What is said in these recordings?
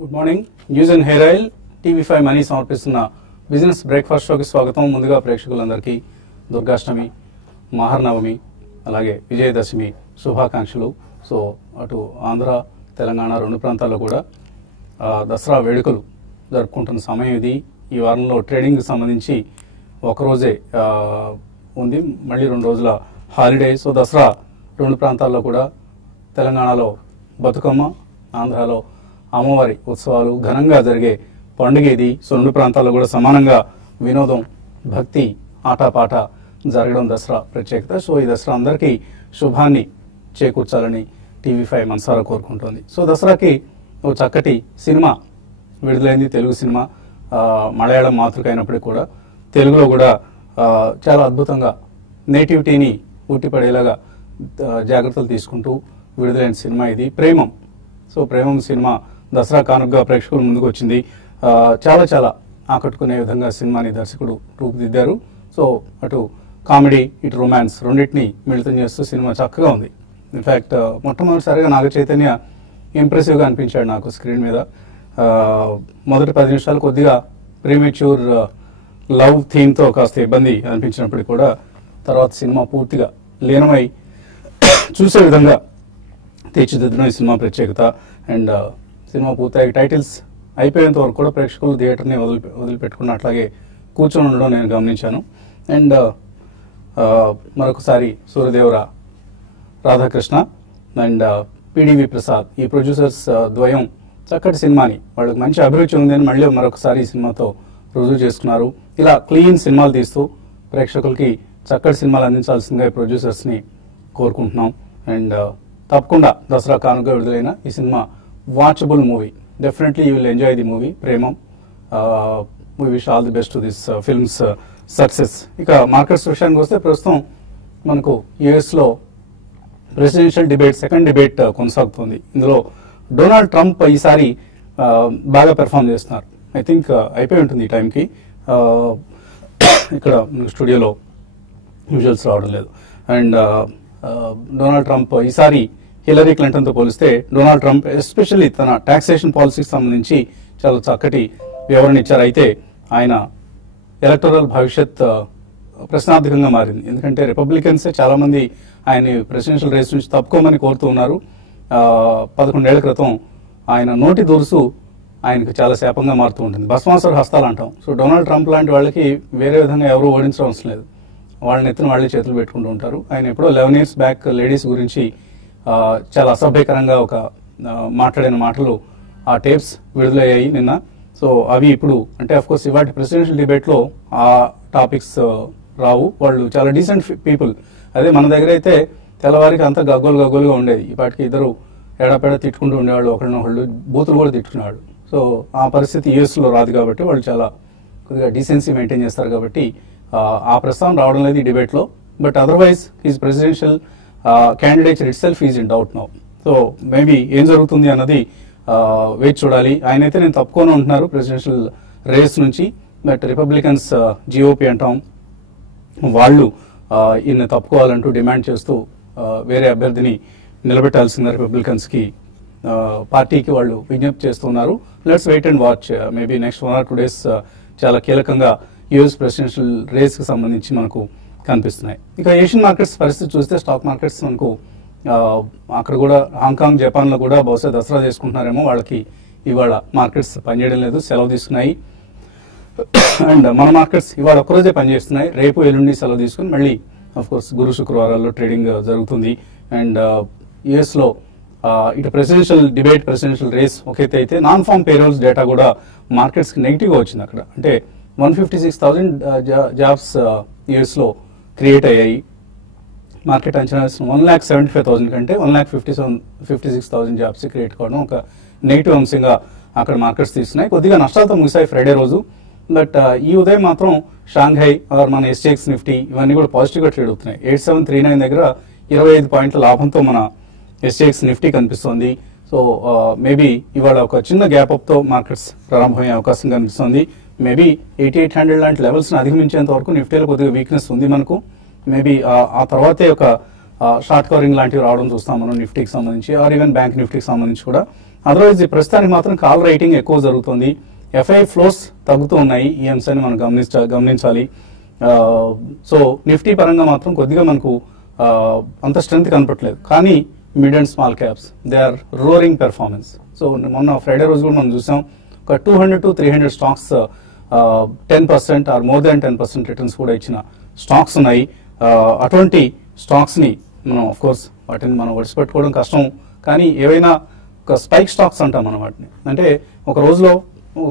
Good morning. News and hair oil TV5 money సమర్పిస్తున్న business breakfast షోకి స్వాగతం. ముందుగా ప్రేక్షకులందరికీ దుర్గాష్టమి, మహర్నవమి, అలాగే విజయదశమి శుభాకాంక్షలు. సో అటు ఆంధ్ర, తెలంగాణ రెండు ప్రాంతాల్లో కూడా దసరా వేడుకలు జరుపుకుంటున్న సమయం ఇది. ఈ వారంలో ట్రేడింగ్కి సంబంధించి ఒకరోజే ఉంది, మళ్ళీ 2 రోజుల హాలిడే. సో దసరా రెండు ప్రాంతాల్లో కూడా, తెలంగాణలో బతుకమ్మ, ఆంధ్రాలో అమ్మవారి ఉత్సవాలు ఘనంగా జరిగే పండుగ ఇది. సో రెండు ప్రాంతాల్లో కూడా సమానంగా వినోదం, భక్తి, ఆటపాట జరగడం దసరా ప్రత్యేకత. సో ఈ దసరా అందరికీ శుభాన్ని చేకూర్చాలని టీవీ5 మనసారా కోరుకుంటోంది. సో దసరాకి ఓ చక్కటి సినిమా విడుదలైంది, తెలుగు సినిమా. మలయాళం మాతృక అయినప్పటికీ కూడా తెలుగులో కూడా చాలా అద్భుతంగా నేటివిటీని ఉట్టిపడేలాగా జాగ్రత్తలు తీసుకుంటూ విడుదలైన సినిమా ఇది, ప్రేమం. సో ప్రేమం సినిమా దసరా కానుకగా ప్రేక్షకుల ముందుకు వచ్చింది. చాలా చాలా ఆకట్టుకునే విధంగా సినిమాని దర్శకుడు రూపుదిద్దారు. సో అటు కామెడీ, ఇటు రొమాన్స్ రెండింటినీ మిళితం చేస్తూ సినిమా చక్కగా ఉంది. ఇన్ఫ్యాక్ట్ మొట్టమొదటిసారిగా నాగ చైతన్య ఇంప్రెసివ్గా అనిపించాడు నాకు స్క్రీన్ మీద. మొదటి 10 నిమిషాలు కొద్దిగా ప్రీమెచ్యూర్ లవ్ థీమ్తో కాస్త ఇబ్బంది అనిపించినప్పటికీ కూడా తర్వాత సినిమా పూర్తిగా లీనమై చూసే విధంగా తీర్చిదిద్దడం ఈ సినిమా ప్రత్యేకత. అండ్ సినిమా పూర్తయి టైటిల్స్ అయిపోయేంత వరకు కూడా ప్రేక్షకులు థియేటర్ని వదిలిపెట్టుకున్న అట్లాగే కూర్చొని ఉండడం నేను గమనించాను. అండ్ మరొకసారి సూర్యదేవర, రాధాకృష్ణ అండ్ పిడివి ప్రసాద్, ఈ ప్రొడ్యూసర్స్ ద్వయం చక్కటి సినిమాని, వాళ్ళకి మంచి అభిరుచి ఉందని మళ్ళీ మరొకసారి ఈ సినిమాతో రుజువు చేసుకున్నారు. ఇలా క్లీన్ సినిమాలు తీస్తూ ప్రేక్షకులకి చక్కటి సినిమాలు అందించాల్సిందిగా ప్రొడ్యూసర్స్ని కోరుకుంటున్నాం. అండ్ తప్పకుండా దసరా కానుక విడుదలైన ఈ cinema watchable movie. Definitely you will enjoy the movie Premam. We wish all the best to this films success. ఇక మార్కెట్స్ విషయానికి వస్తే ప్రస్తుతం మనకు యుఎస్లో ప్రెసిడెన్షియల్ డిబేట్, సెకండ్ డిబేట్ కొనసాగుతుంది. ఇందులో డొనాల్డ్ ట్రంప్ ఈసారి బాగా పెర్ఫామ్ చేస్తున్నారు. ఐ థింక్ అయిపోయి ఉంటుంది ఈ టైంకి. ఇక్కడ స్టూడియోలో విజువల్స్ రావడం లేదు. అండ్ డొనాల్డ్ ట్రంప్ ఈసారి హిలరీ క్లింటన్తో పోలిస్తే డొనాల్డ్ ట్రంప్ ఎస్పెషల్లీ తన టాక్సేషన్ పాలసీకి సంబంధించి చాలా చక్కటి వివరణ ఇచ్చారు. అయితే ఆయన ఎలక్టరల్ భవిష్యత్ ప్రశ్నార్థకంగా మారింది. ఎందుకంటే రిపబ్లికన్సే చాలా మంది ఆయన్ని ప్రెసిడెన్షియల్ రేస్ నుంచి తప్పుకోమని కోరుతూ ఉన్నారు. 11 ఏళ్ల క్రితం ఆయన నోటి దురుసు ఆయనకు చాలా శాపంగా మారుతూ ఉంటుంది. భస్మాసుర హస్తాలు అంటాం. సో డొనాల్డ్ ట్రంప్ లాంటి వాళ్ళకి వేరే విధంగా ఎవరు ఓడించడం అవసరం లేదు, వాళ్ళని ఎత్తున వాళ్ళే చేతులు పెట్టుకుంటూ ఉంటారు. ఆయన ఎప్పుడో 11 years బ్యాక్ లేడీస్ గురించి చాలా అసభ్యకరంగా ఒక మాట్లాడిన మాటలు, ఆ టేప్స్ విడుదలయ్యాయి నిన్న. సో అవి ఇప్పుడు అంటే అఫ్కోర్స్ ఇవాటి ప్రెసిడెన్షియల్ డిబేట్లో ఆ టాపిక్స్ రావు. వాళ్ళు చాలా డీసెంట్ పీపుల్. అదే మన దగ్గర అయితే తెల్లవారికి అంతా గగ్గోలుగా ఉండేది. ఇప్పటికి ఇద్దరు ఎడాపెడా తిట్టుకుంటూ ఉండేవాళ్ళు, ఒకళ్ళనొకళ్ళు బూతులు కూడా తిట్టుకునేవాళ్ళు. సో ఆ పరిస్థితి యూఎస్లో రాదు కాబట్టి వాళ్ళు చాలా కొద్దిగా డీసెన్సీ మెయింటైన్ చేస్తారు కాబట్టి ఆ ప్రస్తావన రావడం లేదు ఈ డిబేట్లో. But otherwise his presidential candidature it self is in doubt now. So maybe ఏం జరుగుతుంది అన్నది వేచి చూడాలి. ఆయనైతే నేను తప్పుకొని ఉంటున్నారు ప్రెసిడెన్షియల్ రేస్ నుంచి. బట్ రిపబ్లికన్స్, జిఓపి అంటాం, వాళ్ళు ఈయన తప్పుకోవాలంటూ డిమాండ్ చేస్తూ వేరే అభ్యర్థిని నిలబెట్టాల్సిందే రిపబ్లికన్స్కి, పార్టీకి వాళ్ళు విజ్ఞప్తి చేస్తున్నారు. Let's wait and watch. Maybe next 1 or 2 days చాలా కీలకంగా యుఎస్ ప్రెసిడెన్షియల్ రేస్కి సంబంధించి మనకు కనిపిస్తున్నాయి. ఇక ఏషియన్ మార్కెట్స్ పరిస్థితి చూస్తే స్టాక్ మార్కెట్స్ మనకు అక్కడ కూడా హాంకాంగ్, జపాన్లో కూడా బహుశా దసరా చేసుకుంటున్నారేమో, వాళ్ళకి ఇవాళ మార్కెట్స్ పనిచేయడం లేదు, సెలవు తీసుకున్నాయి. అండ్ మన మార్కెట్స్ ఇవాళ ఒక్కరోజే పనిచేస్తున్నాయి, రేపు ఎల్లుండి సెలవు తీసుకుని మళ్ళీ అఫ్కోర్స్ గురు శుక్రవారాల్లో ట్రేడింగ్ జరుగుతుంది. అండ్ యుఎస్లో ఇటు ప్రెసిడెన్షియల్ డిబేట్, ప్రెసిడెన్షియల్ రేస్ ఒకైతే అయితే నాన్ ఫార్మ్ పేరోల్స్ డేటా కూడా మార్కెట్స్కి నెగిటివ్గా వచ్చింది. అక్కడ అంటే 156,000 జాబ్స్ యుఎస్లో క్రియేట్ అయ్యాయి. మార్కెట్ అంచనా 1,75,000 కంటే 1,56,000 జాబ్స్ క్రియేట్ కావడం ఒక నెగిటివ్ అంశంగా అక్కడ మార్కెట్స్ తీస్తున్నాయి. కొద్దిగా నష్టాలతో ముగిసాయి ఫ్రైడే రోజు. బట్ ఈ ఉదయం మాత్రం షాంఘై ఆర్ మన ఎస్జీఎక్స్ నిఫ్టీ ఇవన్నీ కూడా పాజిటివ్గా ట్రేడ్ అవుతున్నాయి. 8739 దగ్గర 25 పాయింట్ల లాభంతో మన ఎస్జీఎక్స్ నిఫ్టీ కనిపిస్తోంది. సో మేబీ ఇవాళ ఒక చిన్న గ్యాప్ అప్తో మార్కెట్స్ ప్రారంభమయ్యే అవకాశం కనిపిస్తుంది. మేబీ 8800 లాంటి లెవెల్స్ని అధిగమించేంత వరకు నిఫ్టీలో కొద్దిగా వీక్నెస్ ఉంది మనకు. మేబీ ఆ తర్వాతే ఒక షార్ట్ కవరింగ్ లాంటివి రావడం చూస్తాం మనం నిఫ్టీకి సంబంధించి, ఆర్ ఈవెన్ బ్యాంక్ నిఫ్టీకి సంబంధించి కూడా. అదర్వైజ్ ఈ ప్రస్తుతానికి మాత్రం కాల్ రైటింగ్ ఎక్కువ జరుగుతుంది, ఎఫ్ఐ ఫ్లోస్ తగ్గుతూ ఉన్నాయి, ఈ అంశాన్ని మనం గమనించాలి. సో నిఫ్టీ పరంగా మాత్రం కొద్దిగా మనకు అంత స్ట్రెంత్ కనపట్లేదు, కానీ mid and small caps they are roaring performance. So మొన్న ఫ్రైడే రోజు కూడా మనం చూసాం ఒక 200 to 300 stocks 10% or more than 10% returns కూడా ఇచ్చిన స్టాక్స్ ఉన్నాయి. అటువంటి స్టాక్స్ ని మనం ఆఫ్ కోర్స్ వాటిని మనం ఒడిసిపెట్టుకోవడం కష్టం, కానీ ఏవైనా ఒక స్పైక్ స్టాక్స్ అంటాం మనం వాటిని. అంటే ఒక రోజులో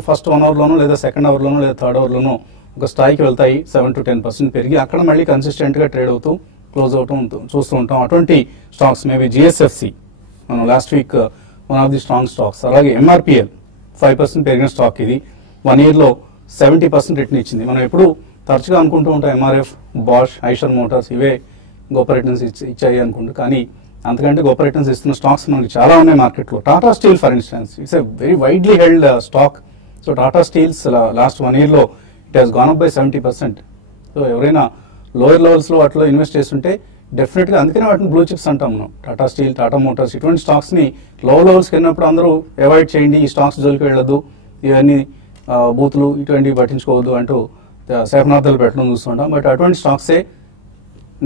ఫస్ట్ 1 అవర్లోనో లేదా సెకండ్ అవర్లోనో లేదా థర్డ్ అవర్లోనో ఒక స్థాయికి వెళ్తాయి, 7 to 10% పెరిగి అక్కడ మళ్ళీ కన్సిస్టెంట్ గా ట్రేడ్ అవుతూ క్లోజ్ అవటం చూస్తూ ఉంటాం. అటువంటి స్టాక్స్ మేబీ జిఎస్ఎఫ్సి మనం last week one of the strong stocks. అలాగే ఎంఆర్పిఎల్ 5% పెరిగిన స్టాక్, ఇది 1 year లో 70% రిటర్న్ ఇచ్చింది. మనం ఎప్పుడు తరచుగా అనుకుంటూ ఉంటాం ఎంఆర్ఎఫ్, బాష్, ఐషర్ మోటార్స్ ఇవే గొప్ప రిటర్న్స్ ఇచ్చాయి అనుకుంటూ, కానీ అంతకంటే గొప్ప రిటర్న్స్ ఇస్తున్న స్టాక్స్ మనకి చాలా ఉన్నాయి మార్కెట్లో. Tata Steel for instance, it's a very widely held stock. So Tata Steels last 1 year లో it has gone up by 70%. So ఎవరైనా లోయర్ లెవెల్స్ లో వాటిలో ఇన్వెస్ట్ చేస్తుంటే డెఫినెట్ గా, అందుకనే వాటిని బ్లూ చిప్స్ అంటాం మనం. టాటా స్టీల్, టాటా మోటార్స్ ఇటువంటి స్టాక్స్ ని లో లెవెల్స్కి వెళ్ళినప్పుడు అందరూ అవాయిడ్ చేయండి, ఈ స్టాక్స్ జోలికి వెళ్ళొద్దు, ఇవన్నీ బూతులు ఇటువంటివి పట్టించుకోవద్దు అంటూ శాపనార్థాలు పెట్టడం చూస్తుంటాం. బట్ అటువంటి స్టాక్సే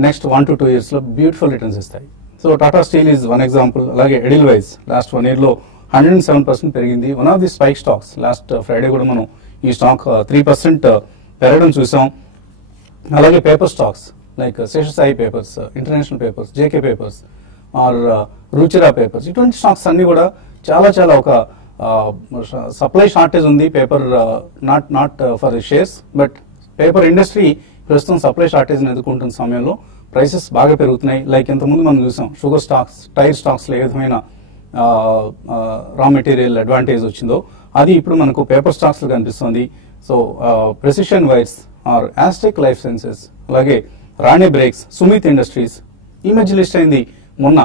నెక్స్ట్ 1 to 2 years లో బ్యూటిఫుల్ రిటర్న్స్ ఇస్తాయి. So Tata steel is one example. అలాగే ఎడిల్వైజ్ లాస్ట్ 1 year లో 107% పెరిగింది, one of the spike stocks. Last Friday కూడా మనం ఈ స్టాక్ 3% పెరగడం చూసాం. అలాగే paper stocks like Seshasayee papers, international papers, JK papers or Ruchira papers, ఇటువంటి స్టాక్స్ అన్ని కూడా చాలా చాలా ఒక సప్లై షార్టేజ్ ఉంది paper, not for shares but paper industry ప్రస్తుతం సప్లై షార్టేజ్ ఎదుర్కొంటున్న సమయంలో ప్రైసెస్ బాగా పెరుగుతున్నాయి. లైక్ ఇంతకుముందు మనం చూసాం షుగర్ స్టాక్స్, టైర్ స్టాక్స్ లో ఏ విధమైన రా మెటీరియల్ అడ్వాంటేజ్ వచ్చిందో అది ఇప్పుడు మనకు పేపర్ స్టాక్స్ లో కనిపిస్తుంది. So Precision Wires or Astec Life Sciences, అలాగే రాణే బ్రేక్స్, సుమిత్ ఇండస్ట్రీస్ ఈ మధ్య లిస్ట్ అయింది మొన్న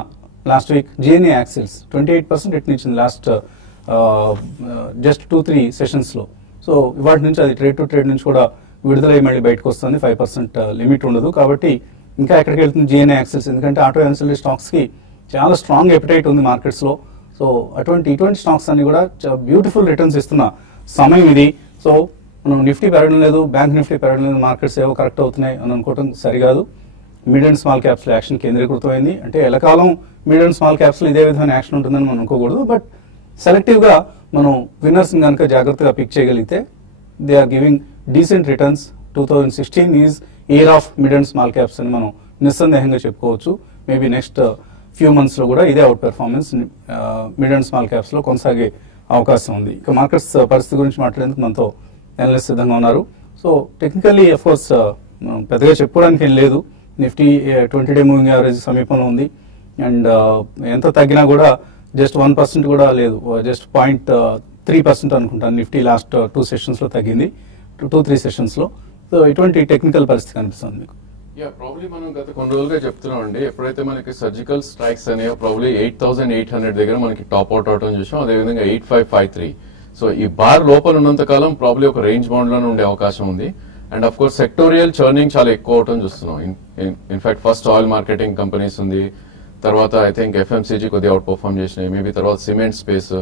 last week. GNA axles 28% return ఇచ్చింది లాస్ట్ జస్ట్ 2-3 సెషన్స్ లో. సో ఇవాటి నుంచి అది ట్రేడ్ టు ట్రేడ్ నుంచి కూడా విడుదలై మళ్ళీ బయటకు వస్తుంది, 5% లిమిట్ ఉండదు. కాబట్టి ఇంకా ఎక్కడికి వెళ్తుంది జిఎన్ఏ యాక్సిల్స్, ఎందుకంటే ఆటో యాన్సిలరీ స్టాక్స్ కి చాలా స్ట్రాంగ్ ఎపిటైట్ ఉంది మార్కెట్స్ లో. సో ఇటువంటి స్టాక్స్ అన్ని కూడా బ్యూటిఫుల్ రిటర్న్స్ ఇస్తున్న సమయం ఇది. సో మనం నిఫ్టీ పెరగడం లేదు, బ్యాంక్ నిఫ్టీ పెరగడం లేదు, మార్కెట్స్ ఏవో కరెక్ట్ అవుతున్నాయి అని అనుకోవడం సరికాదు. మిడ్ అండ్ స్మాల్ క్యాప్స్ లో యాక్షన్ కేంద్రీకృతమైంది. అంటే ఎల్లకాలం మిడ్ అండ్ స్మాల్ క్యాప్స్ లో ఇదే విధమైన యాక్షన్ ఉంటుందని మనం అనుకోకూడదు. బట్ సెలెక్టివ్ గా మనం విన్నర్స్ కనుక జాగ్రత్తగా పిక్ చేయగలిగితే they are giving decent returns. 2016 is year of mid and small caps అని మనం నిస్సందేహంగా చెప్పుకోవచ్చు. మేబీ నెక్స్ట్ ఫ్యూ మంత్స్ లో కూడా ఇదే out performance mid and small caps లో కొనసాగే అవకాశం ఉంది. ఇక మార్కెట్స్ పరిస్థితి గురించి మాట్లాడేందుకు మనతో అనలిస్ట్ సిద్ధంగా ఉన్నారు. సో టెక్నికల్లీ అఫ్ కోర్స్ పెద్దగా చెప్పుకోవడానికి ఏం లేదు. నిఫ్టీ 20-day మూవింగ్ యావరేజ్ సమీపంలో ఉంది అండ్ ఎంత తగ్గినా కూడా జస్ట్ 1% కూడా లేదు, జస్ట్ 0.3% అనుకుంటాను నిఫ్టీ లాస్ట్ 2 sessions లో తగ్గింది, 2-3 sessions లో. సో ఇటువంటి టెక్నికల్ పరిస్థితి కనిపిస్తుంది మీకు. ప్రాబ్లీ మనం గత కొన్ని రోజులుగా చెప్తున్నాం అండి, ఎప్పుడైతే మనకి సర్జికల్ స్ట్రైక్స్ అనేవి ప్రాబ్లీ 8,800 దగ్గర మనకి టాప్ అవుట్ అవటం చూసాం, అదేవిధంగా 8,553. సో ఈ బార్ లోపల ఉన్నంత కాలం ప్రాబ్లీ ఒక రేంజ్ బౌండ్ లోనే ఉండే అవకాశం ఉంది. And of course sectorial churning చాలా ఎక్కువ అవటం చూస్తున్నాం. In fact first oil marketing companies ఉంది, తర్వాత ఐ థింక్ ఎఫ్ఎంసీజీ కొద్దిగా అవుట్ పర్ఫార్మ్ చేసినాయి, మేబీ తర్వాత cement space,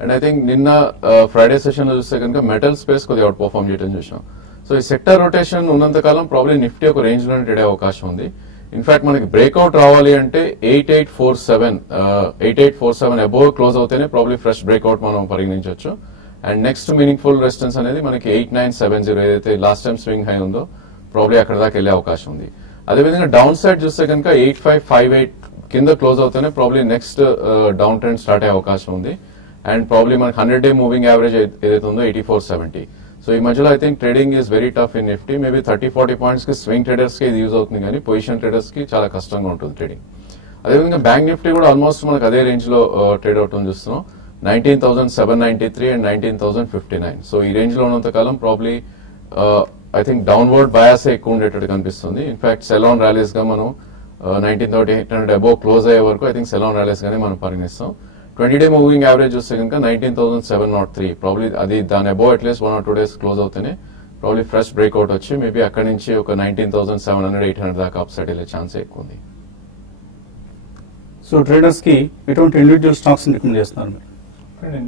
and I think నిన్న ఫ్రైడే సెషన్ లో చూస్తే కనుక మెటల్ స్పేస్ కొద్దిగా అవుట్ పర్ఫార్మ్ చేయడం చూసాం. సో ఈ సెక్టర్ రొటేషన్ ఉన్నంత కాలం ప్రాబ్లీ నిఫ్టీ ఒక రేంజ్ లోనే ట్రేడ్ అయ్యే అవకాశం ఉంది. ఇన్ఫాక్ట్ మనకి బ్రేక్అవుట్ రావాలి అంటే 8847 అబోవ్ క్లోజ్ అవుతేనే ప్రాబ్లీ ఫ్రెష్ బ్రేక్అవుట్ మనం పరిగణించవచ్చు. అండ్ నెక్స్ట్ మీనింగ్ఫుల్ రెసిస్టెన్స్ అనేది మనకి 8970 ఏదైతే లాస్ట్ టైం స్వింగ్ హై ఉందో ప్రాబ్లీ అక్కడ దాకా వెళ్లే అవకాశం ఉంది. అదేవిధంగా డౌన్ సైడ్ చూస్తే కనుక 8558 కింద క్లోజ్ అవుతేనే probably next down trend start అయ్యే అవకాశం ఉంది. అండ్ ప్రాబ్లీ మనకి 100-day మూవింగ్ యావరేజ్ ఏదైతే ఉందో 8470. సో ఈ మధ్యలో I think trading is very tough in Nifty. Maybe 30-40 points కి స్వింగ్ ట్రేడర్స్ కి ఇది యూజ్ అవుతుంది, కానీ పొజిషన్ ట్రేడర్స్ కి చాలా కష్టంగా ఉంటుంది ట్రేడింగ్. అదేవిధంగా బ్యాంక్ నిఫ్టీ కూడా ఆల్మోస్ట్ మనకు అదే రేంజ్ లో ట్రేడ్ అవుట్ చూస్తున్నాం, 19,793 అండ్ 19,059. సో ఈ రేంజ్ లో ఉన్నంత కాలం probably I think downward bias ఎక్కువ ఉండేటట్టు కనిపిస్తుంది. ఇన్ఫాక్ట్ సెలాన్ ర్యాలీస్ గా మనం 19,800 అబోవ్ క్లోజ్ అయ్యే వరకు ఐ థింక్ సెలాన్ ర్యాలీస్ గానే మనం పరిగణిస్తాం. 20-day మూవింగ్ యావరేజ్ చూస్తే కనుక 19,703 ప్రాబ్లీ అది దాని above at least 1 or 2 days close అవుతేనే ప్రాబ్లీ ఫ్రెష్ బ్రేక్అవుట్ వచ్చి మేబీ అక్కడి నుంచి ఒక 19,700-800 దాకా అప్ సైడ్ వెళ్ళే ఛాన్స్ ఎక్కువ ఉంది. సో ట్రేడర్స్ కి ఎటువంటి ఇండివిజువల్ స్టాక్స్ రికమెండ్ చేస్తున్నారు మీరు?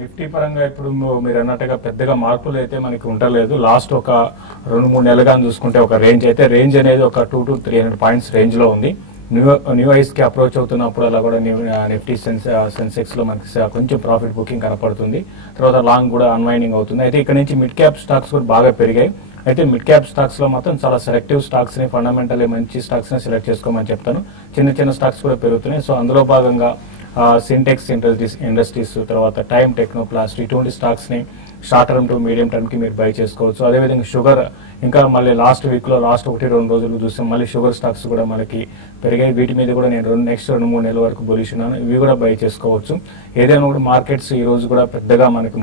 నిఫ్టీ పరంగా ఇప్పుడు మీరు అన్నట్టుగా పెద్దగా మార్పులు అయితే మనకి ఉండలేదు. లాస్ట్ ఒక 2-3 నెలలుగా చూసుకుంటే ఒక రేంజ్ అనేది ఒక 200 to 300 పాయింట్స్ రేంజ్ లో ఉంది. న్యూ ఐస్ కి అప్రోచ్ అవుతున్నప్పుడు అలా కూడా నిఫ్టీ సెన్సెక్స్ లో మనకి కొంచెం ప్రాఫిట్ బుకింగ్ కనపడుతుంది. తర్వాత లాంగ్ కూడా అన్వైండింగ్ అవుతుంది. అయితే ఇక్కడ నుంచి మిడ్ క్యాప్ స్టాక్స్ కూడా బాగా పెరిగాయి. అయితే మిడ్ క్యాప్ స్టాక్స్ లో మాత్రం చాలా సెలెక్టివ్ స్టాక్స్ ని, ఫండమెంటల్ మంచి స్టాక్స్ ని సెలెక్ట్ చేసుకోమని చెప్తాను. చిన్న స్టాక్స్ కూడా పెరుగుతున్నాయి. సో అందులో భాగంగా సింటెక్స్ ఇండస్ట్రీస్, తర్వాత టైమ్ టెక్నోప్లాస్ట్, ఇటువంటి స్టాక్స్ ని short term two medium term కి మీరు బై చేసుకోవచ్చు. అదేవిధంగా షుగర్ ఇంకా మళ్ళీ లాస్ట్ 1-2 రోజులు చూస్తే మళ్ళీ షుగర్ స్టాక్స్ కూడా మనకి పెరిగాయి. వీటి మీద కూడా నేను నెక్స్ట్ 2-3 నెలల వరకు బులిష్ ఉన్నాను. ఇవి కూడా బై చేసుకోవచ్చు. ఏదైనా కూడా మార్కెట్స్ ఈ రోజు కూడా పెద్దగా మనకి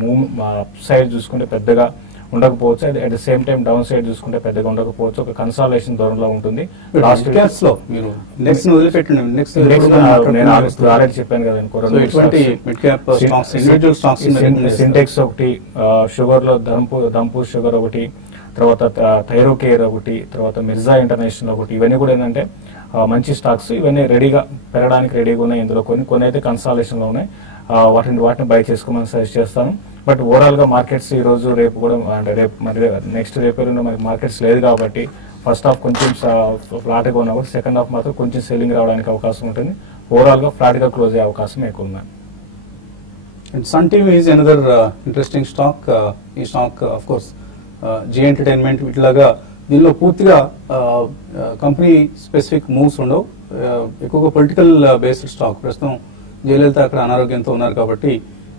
అప్ సైడ్ చూసుకుంటే పెద్దగా ఉండకపోవచ్చు. At the same time down side చూసుకుంటే పెద్దగా ఉండకపోవచ్చు. ఒక కన్సాలేషన్ ధోరణిలో ఉంటుంది. లాస్ట్ క్యాప్స్ లో మీరు ఇండెక్స్ వదిలిపెట్టండి. ఇండెక్స్ నేను ఆల్రెడీ చెప్పాను కదా, mid cap stocks, individual stocks Sintex ఒకటి, షుగర్ లో దంపూర్ షుగర్ ఒకటి, తర్వాత థైరోకేర్ ఒకటి, తర్వాత మిర్జా ఇంటర్నేషనల్ ఒకటి. ఇవన్నీ కూడా ఏంటంటే మంచి స్టాక్స్. ఇవన్నీ రెడీగా పెరగడానికి రెడీగా ఉన్నాయి. ఇందులో కొన్ని అయితే కన్సాలేషన్ లో ఉన్నాయి. వాటిని బై చేసుకోమని సజెస్ట్ చేస్తాను. బట్ ఓవరాల్ గా మార్కెట్స్ ఈ రోజు రేపు కూడా అంటే నెక్స్ట్ రేపు మనకి మార్కెట్స్ లేదు కాబట్టి ఫస్ట్ హాఫ్ కొంచెం ఫ్లాట్ గా ఉన్నా కూడా సెకండ్ హాఫ్ మాత్రం కొంచెం సెల్లింగ్ రావడానికి అవకాశం ఉంటుంది. ఓవరాల్ గా ఫ్లాట్ గా క్లోజ్ అయ్యే అవకాశం ఎక్కువ ఉంది. Sun TV is another interesting stock. ఈ stock of course Zee entertainment వీటిలాగా దీనిలో పూర్తిగా కంపెనీ స్పెసిఫిక్ మూవ్స్ ఉండవు. ఎక్కువగా పొలిటికల్ బేస్డ్ స్టాక్. ప్రస్తుతం జయలలిత అక్కడ అనారోగ్యంతో ఉన్నారు కాబట్టి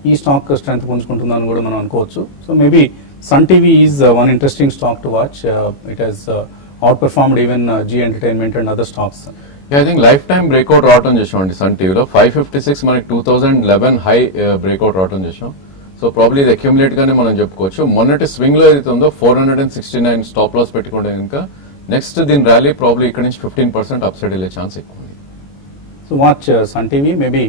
ఈ స్టాక్ స్ట్రెంత్ పుంజుకుంటుందని కూడా మనం అనుకోవచ్చు. So maybe Sun TV is one interesting stock to watch. It has outperformed even Zee entertainment and other stocks. I think lifetime breakout రావటం చేసామండి సన్ టీవీలో. 556 మనకి 2011 హై బ్రేక్అవుట్ రావటం చేసాం. సో ప్రాబ్లీ ఇది అక్యుములేట్ గానే మనం చెప్పుకోవచ్చు. మొన్నటి స్వింగ్ లో ఏదైతే ఉందో 469 స్టాప్ లాస్ పెట్టుకుంటే కనుక నెక్స్ట్ దీని ర్యాలీ ప్రాబ్లీ ఇక్కడ నుంచి 15% అప్ సైడ్ వెళ్ళే ఛాన్స్ ఎక్కువ ఉంది. So watch Sun TV. Maybe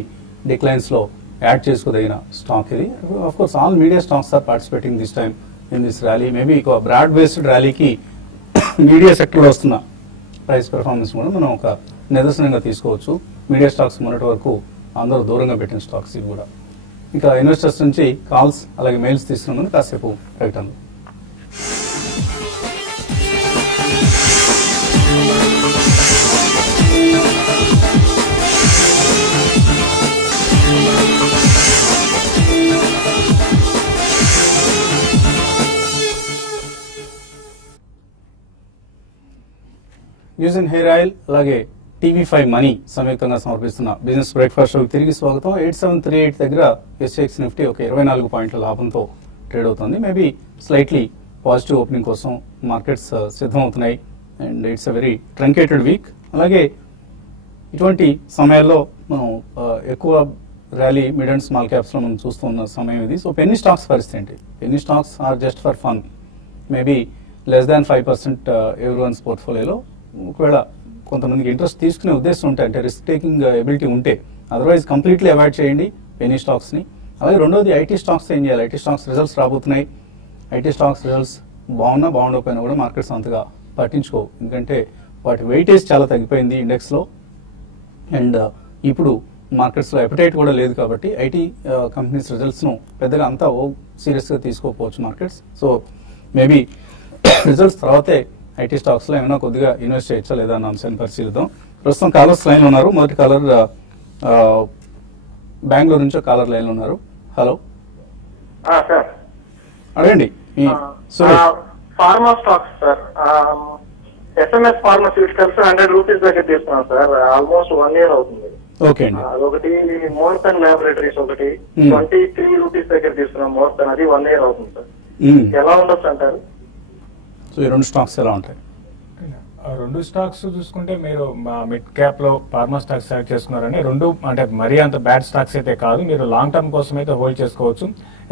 declines లో యాడ్ చేసుకోదగిన స్టాక్ ఇది. Of course all media stocks are participating this time in this rally. Maybe broad based ర్యాలీకి మీడియా సెక్టర్ లో వస్తున్న ప్రైస్ పెర్ఫార్మెన్స్ కూడా మనం ఒక నిదర్శనంగా తీసుకోవచ్చు. మీడియా స్టాక్స్ మొన్నటి వరకు అందరూ దూరంగా పెట్టిన స్టాక్స్ ఇవి కూడా. ఇంకా ఇన్వెస్టర్స్ నుంచి కాల్స్ అలాగే మెయిల్స్ తీసుకున్నామని కాసేపు ప్రకటనలు. న్యూస్ అండ్ హెయిర్ ఆయిల్ అలాగే TV5 మనీ సంయుక్తంగా సమర్పిస్తున్న బిజినెస్ బ్రేక్ఫాస్ట్ షోకి తిరిగి స్వాగతం. 8738 దగ్గర ఎస్ఎక్స్ నిఫ్టీ ఒక 24 పాయింట్ల లాభంతో ట్రేడ్ అవుతుంది. మేబీ స్లైట్లీ పాజిటివ్ ఓపెనింగ్ కోసం మార్కెట్స్ సిద్ధమవుతున్నాయి. And it's a very truncated week. అలాగే ఇటువంటి సమయాల్లో మనం ఎక్కువ rally mid and small caps లో మనం చూస్తున్న సమయం ఇది. సో పెన్నీ స్టాక్స్ పరిస్థితి ఏంటి? Penny stocks are just for fun. Maybe less than 5% ఎవరి వన్స్ పోర్ట్ఫోలియోలో. ఒకవేళ కొంతమందికి ఇంట్రెస్ట్ తీసుకునే ఉద్దేశం ఉంటే, అంటే రిస్క్ టేకింగ్ ఎబిలిటీ ఉంటే, అదర్వైజ్ కంప్లీట్లీ అవాయిడ్ చేయండి పెన్నీ స్టాక్స్ ని. అలాగే రెండోది ఐటీ స్టాక్స్ ఏం చేయాలి? ఐటీ స్టాక్స్ రిజల్ట్స్ రాబోతున్నాయి. ఐటీ స్టాక్స్ రిజల్ట్స్ బాగుండకపోయినా కూడా మార్కెట్స్ అంతగా పట్టించుకో. ఎందుకంటే వాటి వెయిటేజ్ చాలా తగ్గిపోయింది ఇండెక్స్ లో. అండ్ ఇప్పుడు మార్కెట్స్ లో ఎపటైట్ కూడా లేదు కాబట్టి ఐటీ కంపెనీస్ రిజల్ట్స్ ను పెద్దగా అంతా సీరియస్ గా తీసుకోకపోవచ్చు మార్కెట్స్. సో మేబీ రిజల్ట్స్ తర్వాతే ఐటీ స్టాక్స్ లో ఏమైనా కొద్దిగా ఇన్వెస్ట్ చేయొచ్చా లేదా అన్న అంశాన్ని పరిశీలిద్దాం. ప్రస్తుతం కాలర్స్ లైన్ లో ఉన్నారు. మొదటి కాలర్ బెంగళూరు నుంచి కాలర్ లైన్ లో ఉన్నారు. హలో, అడగండి. Pharma stocks sir, SMS pharmaceuticals 100 rupees దగ్గర తీసుకున్నాం సార్. ఆల్మోస్ట్ 1 year అవుతుంది. ఓకే అండి. అదొకటి మోర్తన్ ల్యాబొరేటరీస్ ఒకటి 23 రూపీస్ దగ్గర తీసుకున్నాం మోర్తన్. అది 1 year అవుతుంది సార్. ఎలా ఉండొచ్చు అంటారు? సో ఈ రెండు స్టాక్స్ ఎలా ఉంటాయి? రెండు స్టాక్స్ చూసుకుంటే మీరు మిడ్ క్యాప్ లో ఫార్మా స్టాక్స్ సెలెక్ట్ చేసుకున్నారని రెండు అంటే మరీ అంత బ్యాడ్ స్టాక్స్ అయితే కాదు. మీరు లాంగ్ టర్మ్ కోసం అయితే హోల్డ్ చేసుకోవచ్చు.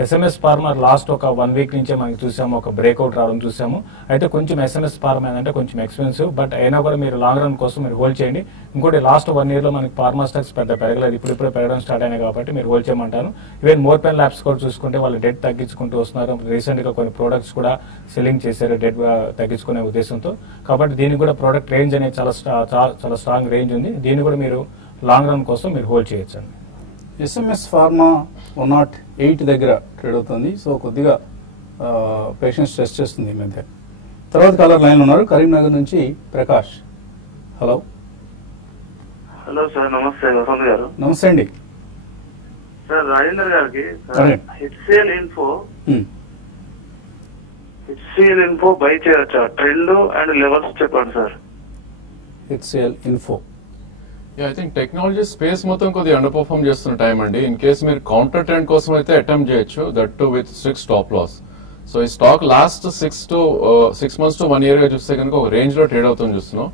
SMS ఫార్మా లాస్ట్ ఒక 1 week నుంచే మనకి చూసాము, ఒక బ్రేక్అవుట్ రావడం చూసాము. అయితే కొంచెం SMS ఫార్మా ఏంటంటే కొంచెం ఎక్స్పెన్సివ్, బట్ అయినా కూడా మీరు లాంగ్ రన్ కోసం మీరు హోల్డ్ చేయండి. ఇంకోటి లాస్ట్ 1 year లో మనకి ఫార్మా స్టాక్స్ పెద్ద పెరగలేదు, ఇప్పుడే పెరగడం స్టార్ట్ అయినాయి కాబట్టి మీరు హోల్డ్ చేయమంటాను. ఈవెన్ మోర్పెన్ ల్యాబ్స్ కూడా చూసుకుంటే వాళ్ళు డెట్ తగ్గించుకుంటూ వస్తున్నారు. రీసెంట్ గా కొన్ని ప్రొడక్ట్స్ కూడా సెల్లింగ్ చేశారు డెట్ తగ్గించుకునే ఉద్దేశంతో. కాబట్టి దీనికి కూడా ప్రోడక్ట్ రేంజ్ అనేది చాలా స్ట్రాంగ్ రేంజ్ ఉంది. దీన్ని కూడా మీరు లాంగ్ రన్ కోసం మీరు హోల్డ్ చేయొచ్చండి. ఎస్ఎంఎస్ ఫార్మా 108 దగ్గర ట్రేడ్ అవుతుంది. సో కొద్దిగా పేషెన్స్ టెస్ట్ చేస్తుంది ఈ మధ్య. తర్వాత కాలర్ లైన్ ఉన్నారు కరీంనగర్ నుంచి ప్రకాష్. హలో. హలో సార్, నమస్తే వసంత్ గారు. నమస్తే అండి. సార్ రాజేందర్ గారికి అదే. హెచ్సిఎల్ ఇన్ఫో బై చేయొచ్చా? ట్రెండ్ అండ్ లెవెల్స్ చెప్పండి sir. HCL info. I think technology space మొత్తం కొద్దిగా అండర్ పర్ఫార్మ్ చేస్తున్న టైం అండి. ఇన్ కేస్ మీరు కౌంటర్ ట్రెండ్ కోసం అయితే అటెంప్ట్ చేయొచ్చు, that too with 6 stop loss. So ఈ stock last 6 months to 1 year గా చూస్తే కనుక ఒక రేంజ్ లో ట్రేడ్ అవుతుంది చూస్తున్నాం.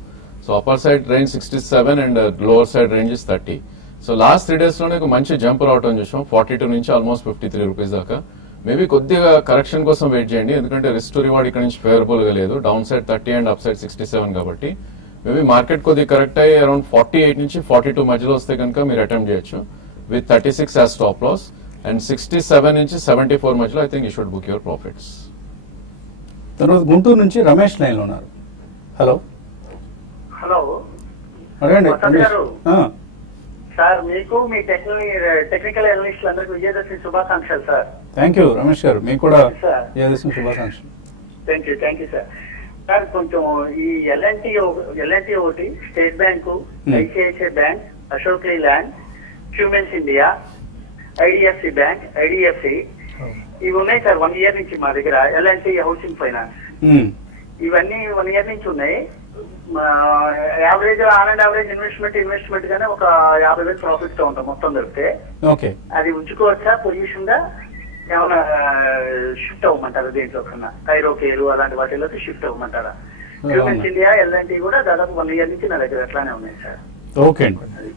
So upper side range 67 and lower side range 30. So last 3 days లోనే ఒక మంచి జంప్ రావడం చూసాం, 42 నుంచి ఆల్మోస్ట్ 53 రూపీస్ దాకా. మేబీ కొద్దిగా కరెక్షన్ కోసం వెయిట్ చేయండి, ఎందుకంటే రిస్క్ టు రివార్డ్ ఇక్కడ నుంచి ఫేవరబుల్ గా లేదు. Downside 30 and upside 67 కాబట్టి మేబీ మార్కెట్ కొద్దిగా కరెక్ట్ అయ్యి అరౌండ్ 48 నుంచి 42 మధ్యలో వస్తే కనుక మీరు అటెంప్ట్ చేయొచ్చు with 36 as stop loss and 67 నుంచి 74 మధ్యలో I think you should book your profits. తర్వాత గుంటూరు నుంచి రమేష్ లైన్ లో ఉన్నారు. హలో. హలో అడగండి వసంత్ రమేష్. గారు. సార్ మీకు మీ టెక్నికల్ అనలిస్టులు అందరికీ విజయదశమి శుభాకాంక్షలు సార్. థ్యాంక్ యూ రమేష్ గారు, మీకు కూడా సార్. విజయదశమి శుభాకాంక్షలు. Thank you sir. సార్ కొంచెం ఈ ఎల్ఎన్టీ ఒకటి, state bank, ICICI bank, Ashok Leyland, humans India, IDFC bank, IDFC ఇవి ఉన్నాయి సార్ 1 year నుంచి మా దగ్గర. ఎల్ఎన్టీ హౌసింగ్ ఫైనాన్స్ ఇవన్నీ 1 year నుంచి ఉన్నాయి. Average on and average investment గానే ఒక 50,000 ప్రాఫిట్ తో ఉంటాం మొత్తం దొరికితే. ఓకే. అది ఉంచుకోవచ్చా పొజిషన్ గా? ఏమైనా షిఫ్ట్ అవ్వమంటారా దీంట్లో కన్నా? కైరో కేరు అలాంటి వాటిలోకి షిఫ్ట్ అవ్వమంటారా? హ్యూమెన్స్ ఇండియా ఎల్ఎన్టీ కూడా దాదాపు 1 year నుంచి నా దగ్గర అట్లానే ఉన్నాయి సార్. ఓకే అండి.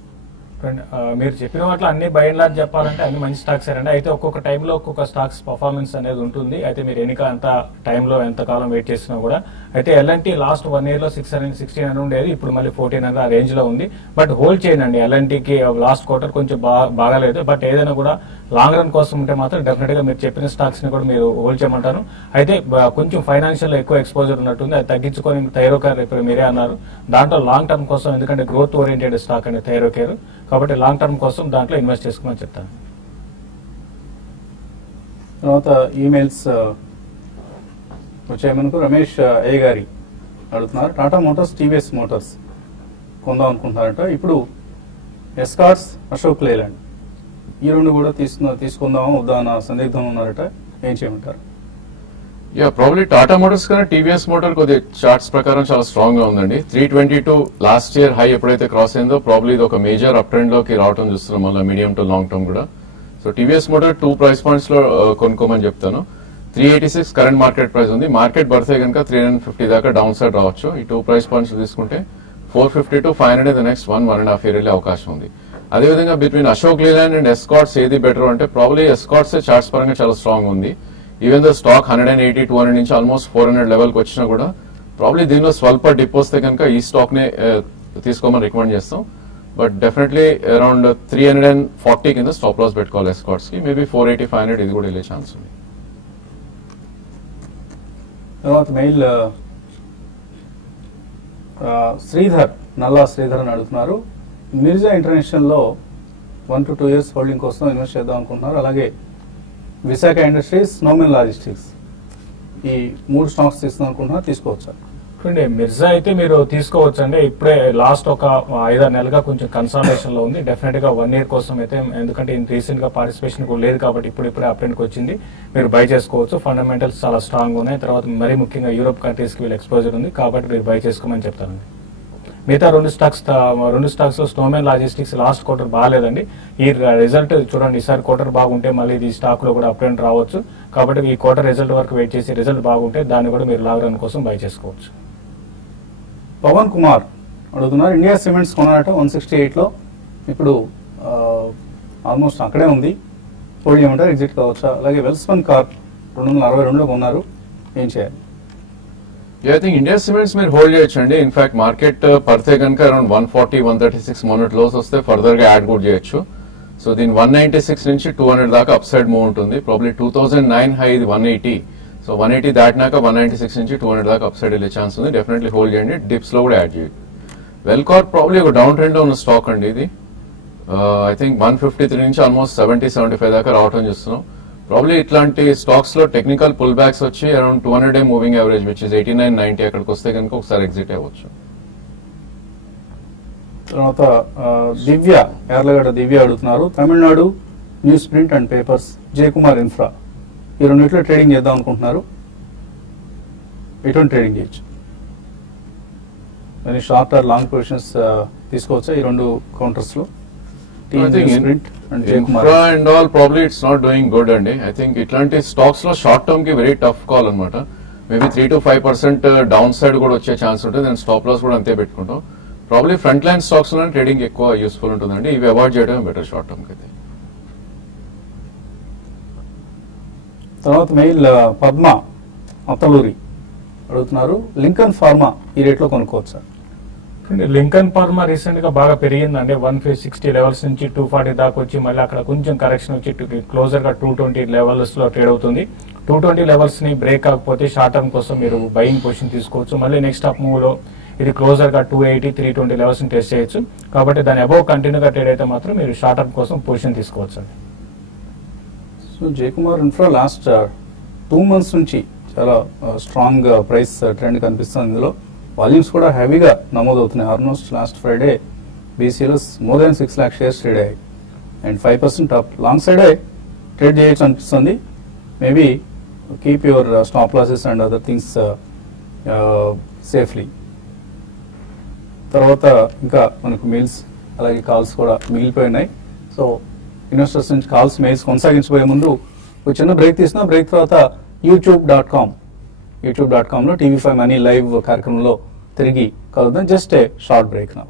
మీరు చెప్పిన వాటిలో అన్ని బై అండ్ లార్జ్ చెప్పాలంటే అన్ని మంచి స్టాక్స్ అండి. అయితే ఒక్కొక్క టైంలో ఒక్కొక్క స్టాక్స్ పర్ఫార్మెన్స్ అనేది ఉంటుంది. అయితే మీరు అంత టైంలో ఎంతకాలం వెయిట్ చేసినా కూడా. అయితే ఎల్ఎన్టీ లాస్ట్ 1 year లో 1600 ఉండేది, ఇప్పుడు మళ్ళీ 1400 ఆ రేంజ్ లో ఉంది. బట్ హోల్డ్ చేయండి. ఎల్ఎన్టీకి లాస్ట్ క్వార్టర్ కొంచెం బాగాలేదు, బట్ ఏదైనా కూడా లాంగ్ రన్ కోసం ఉంటే మాత్రం డెఫినెట్ గా మీరు చెప్పిన స్టాక్స్ ని కూడా మీరు హోల్డ్ చేయమంటారు. అయితే కొంచెం ఫైనాన్షియల్ ఎక్కువ ఎక్స్పోజర్ ఉన్నట్టుంది, అది తగ్గించుకొని థైరోకేర్ ఇప్పుడు మీరే అన్నారు దాంట్లో లాంగ్ టర్మ్ కోసం, ఎందుకంటే గ్రోత్ ఓరియంటెడ్ స్టాక్ అండి థైరోకేర్, కాబట్టి లాంగ్ టర్మ్ కోసం దాంట్లో ఇన్వెస్ట్ చేసుకోమని చెప్తాను. తర్వాత ఈమెయిల్స్ వచ్చాయి మనకు. రమేష్ ఏ గారి అడుగుతున్నారు, టాటా మోటార్స్, టీవీఎస్ మోటార్స్ కొందాం అనుకుంటున్నారట. ఇప్పుడు ఎస్కార్ట్స్, అశోక్ లేలాండ్ ఈ రెండు కూడా తీసుకుందామా వద్దా అన్న సందిగ్ధం ఉన్నారట. ఏం చేయమంటారు? ప్రాబ్లీ టాటా మోటార్స్ కన్నా టీవీఎస్ మోటార్ కొద్దిగా చార్ట్స్ ప్రకారం చాలా స్ట్రాంగ్ గా ఉందండి. 322 లాస్ట్ ఇయర్ హై ఎప్పుడైతే క్రాస్ అయిందో ప్రాబ్లీ ఇది ఒక మేజర్ అప్ ట్రెండ్ లోకి రావడం చూస్తున్నాం మళ్ళీ మీడియం టు లాంగ్ టర్మ్ కూడా. So TVS motor 2 price points లో కొనుక్కోమని చెప్తాను. 386 కరెంట్ మార్కెట్ ప్రైస్ ఉంది. మార్కెట్ పడితే కనుక 350 దాకా డౌన్ సైడ్ రావచ్చు. ఈ 2 price points తీసుకుంటే 450 to 500 నెక్స్ట్ 1.5 year వెళ్ళే అవకాశం ఉంది. అదేవిధంగా between Ashok Leyland and Escorts ఏది బెటర్ అంటే ప్రాబ్లీ ఎస్కార్ట్స్ చార్ట్స్ పరంగా చాలా స్ట్రాంగ్ ఉంది. ఈవెన్ దో స్టాక్ 180, 200 నుంచి ఆల్మోస్ట్ 400 లెవెల్ కి వచ్చినా కూడా ప్రాబ్లీ దీనిలో స్వల్ప డిప్ వస్తే కనుక ఈ స్టాక్ నే తీసుకోమని రికమెండ్ చేస్తాం. బట్ డెఫినెట్లీ అరౌండ్ 340 కింద స్టాప్ లాస్ పెట్టుకోవాలి ఎస్కార్ట్స్ కి. మేబీ 480, 500 ఇది కూడా వెళ్ళే ఛాన్స్ ఉంది. తర్వాత మెయిల్ శ్రీధర్, నల్లా శ్రీధర్ అని అడుగుతున్నారు. మిర్జా ఇంటర్నేషనల్ లో 1 to 2 years హోల్డింగ్ కోసం ఇన్వెస్ట్ చేద్దాం అనుకుంటున్నారు. అలాగే విశాఖ ఇండస్ట్రీస్, స్నోమెన్ లాజిస్టిక్స్ ఈ 3 స్టాక్స్ తీసుకుందాం అనుకుంటున్నారు, తీసుకోవచ్చా? చూడండి, మిర్జా అయితే మీరు తీసుకోవచ్చు అండి. ఇప్పుడే లాస్ట్ ఒక 5-6 నెలలుగా కొంచెం కన్సల్టేషన్ లో ఉంది. డెఫినెట్ గా 1 year కోసం అయితే, ఎందుకంటే రీసెంట్ గా పార్టిసిపేషన్ కూడా లేదు కాబట్టి ఇప్పుడే అప్డేట్ వచ్చింది, మీరు బై చేసుకోవచ్చు. ఫండమెంటల్స్ చాలా స్ట్రాంగ్ ఉన్నాయి. తర్వాత మరీ ముఖ్యంగా యూరోప్ కంట్రీస్ కి వీళ్ళు ఎక్స్పోజర్ ఉంది కాబట్టి మీరు బై చేసుకోమని చెప్తానండి. మిగతా రెండు స్టాక్స్ లో స్నోమెన్ లాజిస్టిక్స్ లాస్ట్ క్వార్టర్ బాగాలేదండి. ఈ రిజల్ట్ చూడండి, ఈసారి క్వార్టర్ బాగుంటే మళ్ళీ ఈ స్టాక్ లో కూడా అప్ అండ్ రావచ్చు. కాబట్టి ఈ క్వార్టర్ రిజల్ట్ వరకు వెయిట్ చేసి రిజల్ట్ బాగుంటే దాన్ని కూడా మీరు లాంగ్ రన్ కోసం బై చేసుకోవచ్చు. పవన్ కుమార్ అడుగుతున్నారు, ఇండియా సిమెంట్స్ కొన్నారట 168 లో, ఇప్పుడు ఆల్మోస్ట్ అక్కడే ఉంది, హోల్డ్ చేయమంటారు, ఎగ్జిట్ కావచ్చా? అలాగే వెల్స్పన్ కార్ప్ 262లో కొన్నారు, ఏం చేయాలి? ఐ థింక్ ఇండియా సిమెంట్స్ మీరు హోల్డ్ చేయొచ్చండి. ఇన్ఫాక్ట్ మార్కెట్ పడితే కనుక అరౌండ్ 140, 136 మొన్నటి లోస్ వస్తే ఫర్దర్ గా యాడ్ కూడా చేయొచ్చు. సో దీని 196 నుంచి 200 దాకా అప్ సైడ్ మూవ్ ఉంటుంది. ప్రాబ్లీ 2009 హై ఇది 180. సో 180 దాటినాక 196 నుంచి 200 దాకా అప్ సైడ్ వెళ్ళే ఛాన్స్ ఉంది. డెఫినెట్లీ హోల్డ్ చేయండి. డిప్స్ లో కూడా యాడ్ చేయండి. వెల్కార్ ప్రాబ్లీ ఒక డౌన్ ట్రెండ్ లో ఉన్న స్టాక్ అండి ఇది. ఐ థింక్ 153 నుంచి ఆల్మోస్ట్ 70-75 దాకా రావటం చూస్తున్నాం. ప్రాబ్లీ ఇట్లాంటి స్టాక్స్ లో టెక్నికల్ పుల్ బ్యాక్స్ వచ్చి around 200-day moving average which is 89-90 అక్కడికి వస్తే కనుక ఒకసారి ఎగ్జిట్ అవ్వచ్చు. తర్వాత దివ్య యార్లగడ్డ దివ్య అడుగుతున్నారు, Tamil Nadu news print and papers, Jayakumar infra, ఈ రెండిట్లో ట్రేడింగ్ చేద్దాం అనుకుంటున్నారు. ఎటువంటి ట్రేడింగ్ చేయొచ్చు? షార్ట్ ఆర్ లాంగ్ పొజిషన్స్ తీసుకోవచ్చా ఈ రెండు కౌంటర్స్ లో? Infra and all probably it's not doing good అండి. ఐ థింక్ ఇట్లాంటి స్టాక్స్ లో షార్ట్ టర్మ్ కి వెరీ టఫ్ కాల్ అనమాట. మేబీ 3-5% డౌన్ సైడ్ కూడా వచ్చే ఛాన్స్ ఉంటుంది. దాని స్టాప్ లాస్ కూడా అంతే పెట్టుకుంటాం. ప్రాబ్లీ ఫ్రంట్ లైన్ స్టాక్స్ లో ట్రేడింగ్ ఎక్కువ యూస్ఫుల్ ఉంటుందండి. ఇవి అవాయిడ్ చేయడం బెటర్ షార్ట్ టర్మ్ కి అయితే. తర్వాత మెయిల్ పద్మ అత్తలూరి అడుగుతున్నారు, లింకన్ ఫార్మా ఈ రేట్ లో కొనుక్కోవచ్చా? లింకన్ ఫార్మా రీసెంట్ గా బాగా పెరిగిందండి. 160 లెవెల్స్ నుంచి 240 దాకా వచ్చి మళ్ళీ అక్కడ కొంచెం కరెక్షన్ వచ్చి క్లోజర్ గా 220 లెవెల్స్ లో ట్రేడ్ అవుతుంది. 220 లెవెల్స్ ని బ్రేక్ కాకపోతే షార్ట్ టర్మ్ కోసం మీరు బయింగ్ పొజిషన్ తీసుకోవచ్చు. మళ్ళీ నెక్స్ట్ అప్ మూవ్ లో ఇది క్లోజర్ గా 280-320 లెవెల్స్ ని టెస్ట్ చేయొచ్చు. కాబట్టి దాని అబౌవ్ కంటిన్యూగా ట్రేడ్ అయితే మాత్రం మీరు షార్ట్ టర్మ్ కోసం పొజిషన్ తీసుకోవచ్చు అండి. So Jayakumar infra last 2 months నుంచి చాలా స్ట్రాంగ్ ప్రైస్ ట్రెండ్ కనిపిస్తుంది. ఇందులో వాల్యూమ్స్ కూడా హెవీగా నమోదవుతున్నాయి. ఆల్మోస్ట్ లాస్ట్ ఫ్రైడే బీసీలో more than 6 lakh shares trade అయ్యాయి and 5% up. Long side trade చేయొచ్చు అనిపిస్తుంది. Maybe keep your stop losses and other things safely. తర్వాత ఇంకా మనకు మెయిల్స్ అలాగే కాల్స్ కూడా మిగిలిపోయినాయి. సో ఇన్వెస్టర్స్ నుంచి కాల్స్, మెయిల్స్ కొనసాగించబోయే ముందు ఒక చిన్న బ్రేక్ తీసుకున్నా. బ్రేక్ తర్వాత youtube.com లో TV5 Money లైవ్ కార్యక్రమంలో తిరిగి కలుద్దాం. జస్ట్ ఏ షార్ట్ బ్రేక్ నా.